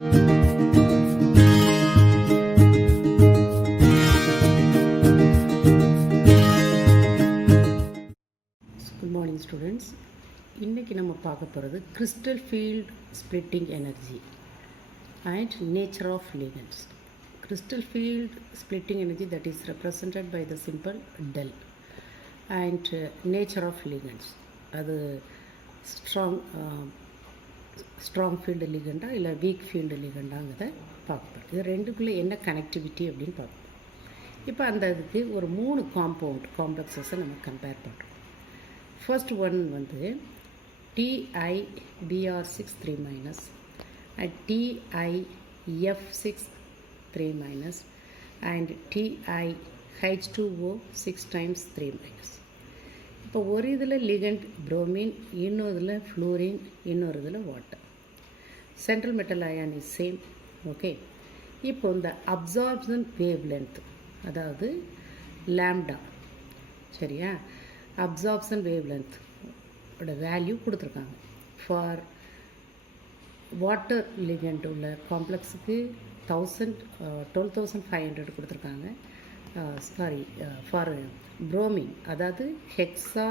Good morning students. இன்னைக்கு நம்ம பார்க்க போகிறது crystal field splitting energy and nature of ligands. Crystal field splitting energy that is represented by the symbol del and nature of ligands. அது strong field லிகண்டா இல்லை week field லிகண்டாங்கிறத பார்ப்போம். இது ரெண்டுக்குள்ளே என்ன connectivity அப்படின்னு பார்ப்போம். இப்போ அந்த இதுக்கு ஒரு 3 காம்ப்ளெக்ஸஸை நம்ம கம்பேர் பண்ணுறோம். ஃபர்ஸ்ட் ஒன் வந்து TiBr6 3- and TiF6 3- and TiH2O 6 times 3-. இப்போ ஒரு இதில் லிகண்ட் புரோமின், இன்னொரு இதில் ஃப்ளூரின், இன்னொரு இதில் water. Central metal ion is same. Okay, இப்போ இந்த அப்சார்ப்ஷன் வேவ் லென்த், அதாவது லாம்டா, சரியா, அப்சார்ப்ஷன் வேவ் லென்த் ஓட வேல்யூ கொடுத்துருக்காங்க. ஃபார் வாட்டர் லிகண்ட் உள்ள காம்ப்ளெக்ஸுக்கு 12,500 கொடுத்துருக்காங்க. ஃபார் புரோமின், அதாவது ஹெக்ஸா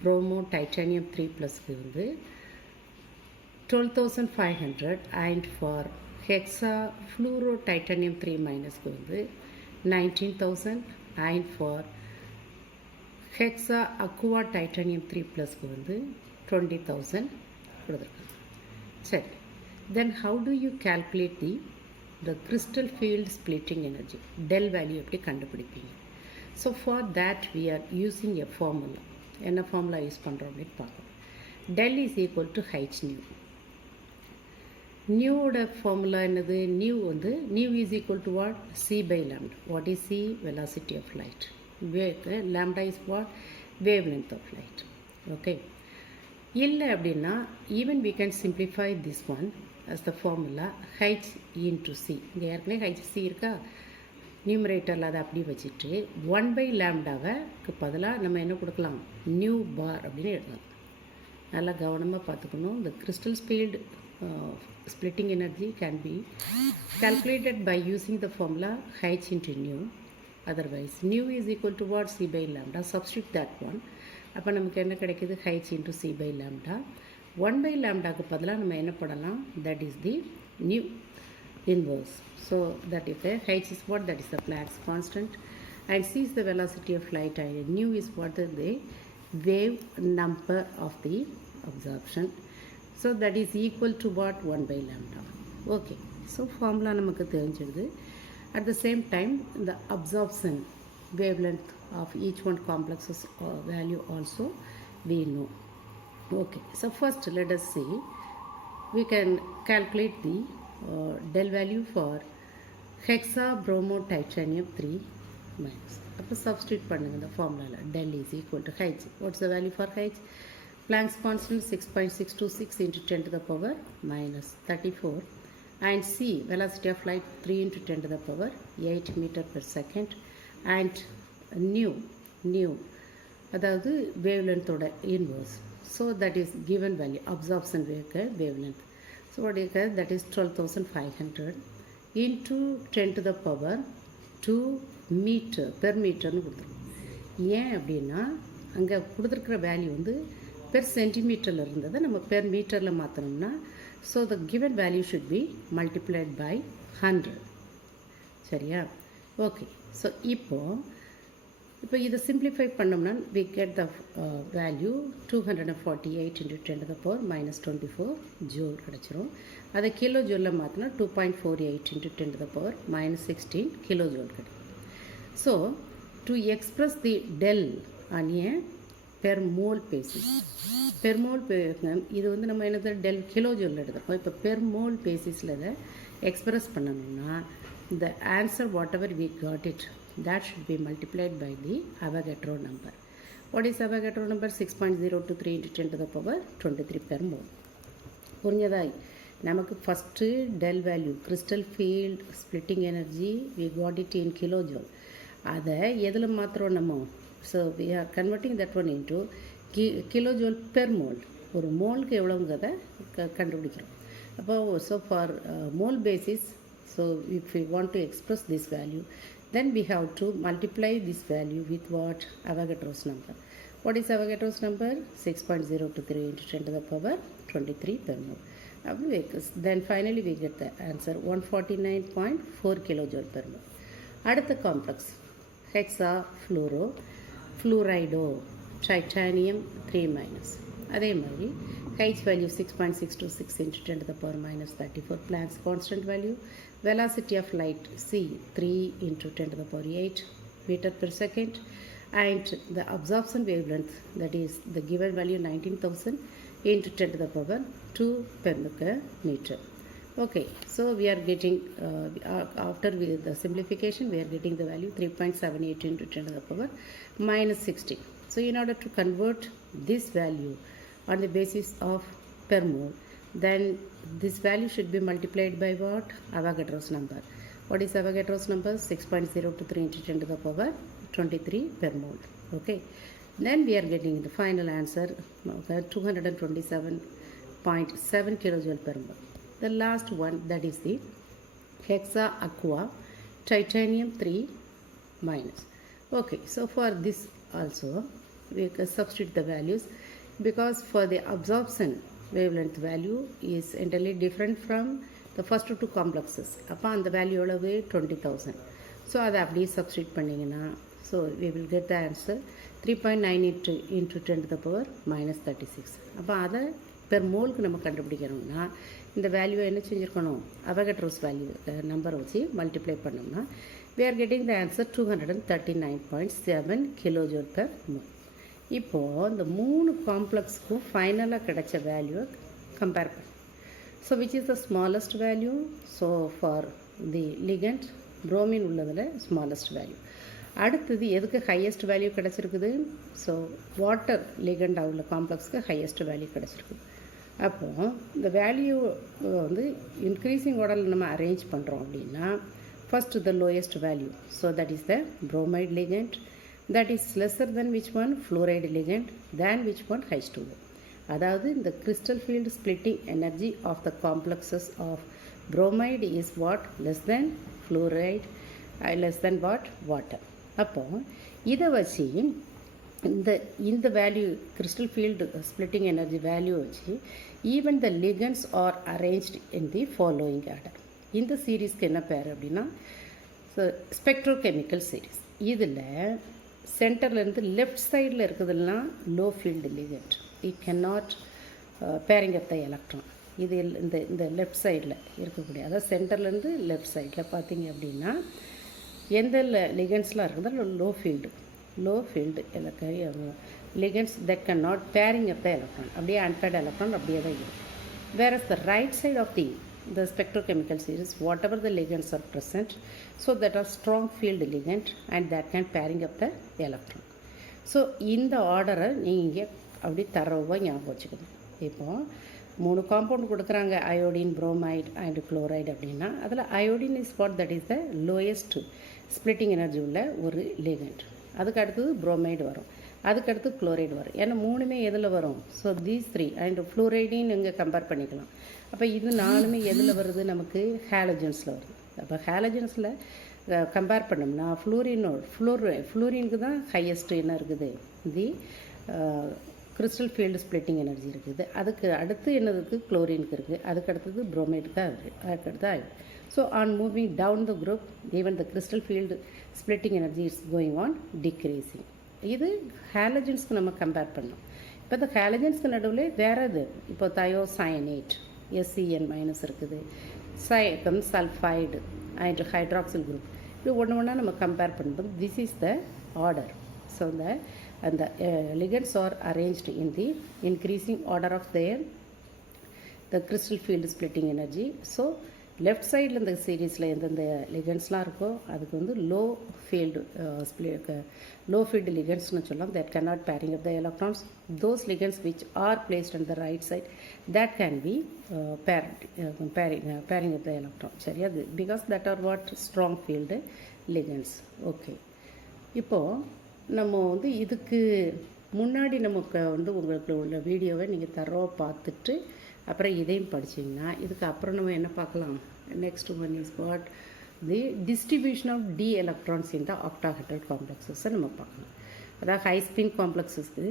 புரோமோ டைட்டானியம் 3+க்கு வந்து 12,500 and for hexa fluoro titanium 3- வந்து 19,000 and for hexa aqua titanium 3+க்கு வந்து 20,000 கொடுத்துருக்காங்க. சரி, then how to you calculate the crystal field splitting energy, del value எப்படி கண்டுபிடிப்பீங்க? So for that we are using a formula. என்ன ஃபார்முலா யூஸ் பண்ணுறோம் அப்படின்னு பார்க்கலாம். del is equal to h nu. நியூவோட ஃபார்முலா என்னது? நியூ வந்து nu is equal to what? c by lambda. What is c? Velocity of light. Lambda is what? Wavelength of light. Okay, இல்லை அப்படின்னா even we can simplify this one as the formula h into c. இங்கே ஏற்கனவே hc இருக்கா, நியூமரேட்டரில் அதை அப்படி வச்சுட்டு 1/λ பதிலாக நம்ம என்ன கொடுக்கலாம்? நியூ பார் அப்படின்னு எழுதலாம். நல்லா கவனமாக பார்த்துக்கணும். இந்த crystal field splitting energy can be calculated by using the formula h into nu. Otherwise nu is equal to what? c by lambda. Substitute that one. அப்போ நமக்கு என்ன கிடைக்குது? h into c by lambda. 1/λ பதிலாக நம்ம என்ன பண்ணலாம்? that is the nu inverse. So that is the h is what? That is the Planck's constant, and c is the velocity of light, and nu is what? The wave number of the absorption. So that is equal to what? 1/λ. Okay, so formula நமக்கு தெரிஞ்சிடுது. At the same time the absorption wavelength of each one complex's value also we know. Okay, so first let us see, we can calculate the del value for hexa bromo titanium 3-. அப்போ substitute பண்ணுங்க இந்த formula. Del is equal to h. What's the value for h? Planck's constant 6.626 into 10 to the power minus 34, and c velocity of light 3 into 10 to the power 8 meter per second, and nu அதாவது wavelength ஓட inverse. So that is given value, absorption wavelength. So what is that? That is 12,500 into 10 to the power 2 meter per meter னு கொடுத்துருக்கோம். ஏன் அப்படின்னா அங்கே கொடுத்துருக்கிற value வந்து per சென்டிமீட்டரில் இருந்ததை நம்ம பெர் மீட்டரில் மாற்றணும்னா, so the given value should be multiplied by 100. சரியா? ஓகே, ஸோ இப்போ இதை சிம்பிளிஃபை பண்ணோம்னா we get the value 248 into 10 to the power minus 24 joule கிடச்சிரும். அதை கிலோ ஜூலில் மாற்றினா 2.48 into 10 to the power minus 16 kilo joule கிடைக்கும். So to express the del on a per mole basis, per mole இது வந்து நம்ம என்னது del kilo ஜூலில் எடுத்துருக்கோம். இப்போ per mole basisல இதை எக்ஸ்பிரஸ் பண்ணணும்னா the answer whatever we got it, that should be multiplied by the Avogadro number. What is Avogadro number? 6.023 into 10 to the power 23 per mole. புரிஞ்சதா? நமக்கு first del value crystal field splitting energy we got it in kilojoule. அதை எதில் மாத்திரம் நம்ம, so we are converting that one into kilojoule per mole. ஒரு மோலுக்கு எவ்வளோங்கிறத கண்டுபிடிக்கிறோம். So for mole basis, so if we want to express this value, then we have to multiply this value with what? Avogadro's number. What is Avogadro's number? 6.023 into 10 to the power 23 per mole. Then finally we get the answer 149.4 kilojoule per mole. அடுத்த complex hexafluoro fluorido titanium 3 minus. அதே மாதிரி H value 6.626 into 10 to the power minus 34 Planck's constant value. Velocity of light c 3 into 10 to the power 8 meter per second, and the absorption wavelength, that is the given value 19,000 into 10 to the power 2 per meter. Okay, so we are getting after the simplification we are getting the value 3.78 into 10 to the power minus 60. So in order to convert this value on the basis of per mole, then this value should be multiplied by what? Avogadro's number. What is Avogadro's number? 6.023 into 10 to the power 23 per mole. Okay, then we are getting the final answer 227.7 kilojoule per mole. The last one, that is the hexa aqua titanium 3 minus. Okay, so for this also we can substitute the values, because for the absorption wavelength value is entirely different from the first two complexes. அப்போ அந்த value எவ்வளவு? 20,000. So அதை அப்படியே substitute பண்ணிங்கன்னா, so we will get the answer 3.98 into 10 to the power minus 36. அப்போ அதை per மோலுக்கு நம்ம கண்டுபிடிக்கணும்னா இந்த வேல்யூவை என்ன செஞ்சுருக்கணும்? அவகட்ரோஸ் வேல்யூ நம்பரை வச்சு மல்டிப்ளை பண்ணோம்னா we are getting the answer 239.7 kilojoule per mole. இப்போது இந்த மூணு காம்ப்ளெக்ஸ்க்கும் ஃபைனலாக கிடைச்ச வேல்யூவை கம்பேர் பண்ண. So which is the smallest value? So for the ligand bromine உள்ளதில் ஸ்மாலஸ்ட் வேல்யூ. அடுத்தது எதுக்கு ஹையஸ்ட் வேல்யூ கிடச்சிருக்குது? ஸோ வாட்டர் லிகண்டாக உள்ள காம்ப்ளெக்ஸ்க்கு ஹையஸ்ட் வேல்யூ கிடச்சிருக்குது. அப்போது இந்த வேல்யூ வந்து இன்க்ரீஸிங் ஆர்டரில் நம்ம அரேஞ்ச் பண்ணுறோம் அப்படின்னா, first the lowest value, so that is the bromide ligand, that is lesser than which one? Fluoride ligand, than which one? H2O. அதாவது இந்த crystal field splitting energy of the complexes of bromide is what? Less than fluoride, less than what? Water. அப்போ இதை வச்சு இந்த value crystal field splitting energy value வச்சு even the ligands are arranged in the following order. இந்த சீரீஸ்க்கு என்ன பேர் அப்படின்னா spectrochemical series. இதில் சென்டர்லேருந்து லெஃப்ட் சைடில் இருக்கிறதுலாம் low field ligand, it cannot pairing up the electron. இது இந்த லெஃப்ட் சைடில் இருக்கக்கூடிய, அதாவது சென்டர்லேருந்து லெஃப்ட் சைடில் பார்த்தீங்க அப்படின்னா எந்த லிகண்ட்ஸ்லாம் இருக்குதோ low field ligands that can not pairing up the electron, அப்படியே அன்பேர்ட் எலக்ட்ரான் அப்படியே தான் இருக்கும். Whereas the right side of the spectrochemical series, whatever the ligands are present, so that are strong field ligand and that can pairing up the electron. So இந்த ஆர்டரை நீங்கள் அப்படி தரவாக ஞாபகம் வச்சுக்கணும். இப்போது 3 காம்பவுண்ட் கொடுக்குறாங்க, அயோடின், புரோமைட் அண்ட் குளோரைடு அப்படின்னா அதில் iodine is what? That is the lowest splitting energy உள்ள ஒரு லிகண்ட். அதுக்கு அடுத்தது புரோமைடு வரும், அதுக்கடுத்து குளோரைடு வரும். ஏன்னா மூணுமே எதில் வரும்? ஸோ தீஸ் 3 அண்ட் ஃப்ளூரைடையும் இங்கே கம்பேர் பண்ணிக்கலாம். அப்போ இது 4மே எதில் வருது? நமக்கு ஹேலஜன்ஸில் வருது. அப்போ ஹேலஜன்ஸில் கம்பேர் பண்ணோம்னா ஃப்ளூரினுக்கு தான் ஹையஸ்ட்டு என்ன இருக்குது? தி கிறிஸ்டல் ஃபீல்டு ஸ்ப்ளிட்டிங் எனர்ஜி இருக்குது. அதுக்கு அடுத்து என்ன இருக்குது? குளோரினுக்கு இருக்குது. அதுக்கு அடுத்தது புரோமைடுக்கு தான் இருக்குது. அதுக்கடுத்து ஆயிடுது. So on moving down the group even the crystal field splitting energy is going on decreasing. இது ஹேலஜன்ஸ்க்கு நம்ம கம்பேர் பண்ணோம். இப்போ இந்த ஹேலஜன்ஸ்க்கு நடுவில் வேறு இது, இப்போ தயோசயனேட் SCN மைனஸ் இருக்குது, சல்ஃபைடு அண்ட் ஹைட்ராக்சில் குரூப். இது ஒன்று ஒன்றா நம்ம கம்பேர் பண்ணும்போது this is the order. So அந்த ligands are arranged in the increasing order of the crystal field splitting energy. So left சைடில் இந்த சீரீஸில் எந்தெந்த லிகண்ட்ஸ்லாம் இருக்கோ அதுக்கு வந்து லோ ஃபீல்டு லிகண்ட்ஸ்னு சொல்லலாம். That cannot pairing up the electrons. Those ligands which are placed on the right side that can be pairing up the electron. சரியா? அது because that are what? Strong field ligands. Okay, இப்போது நம்ம வந்து இதுக்கு முன்னாடி நமக்கு வந்து உங்களுக்கு உள்ள வீடியோவை நீங்கள் தரோவாக பார்த்துட்டு அப்புறம் இதையும் படிச்சிங்கன்னா இதுக்கு அப்புறம் நம்ம என்ன பார்க்கலாம். Next one is what the distribution of d electrons in the octahedral காம்ப்ளெக்ஸஸை நம்ம பார்க்கலாம். அதாவது ஹை ஸ்பின் காம்ப்ளெக்ஸஸ்க்கு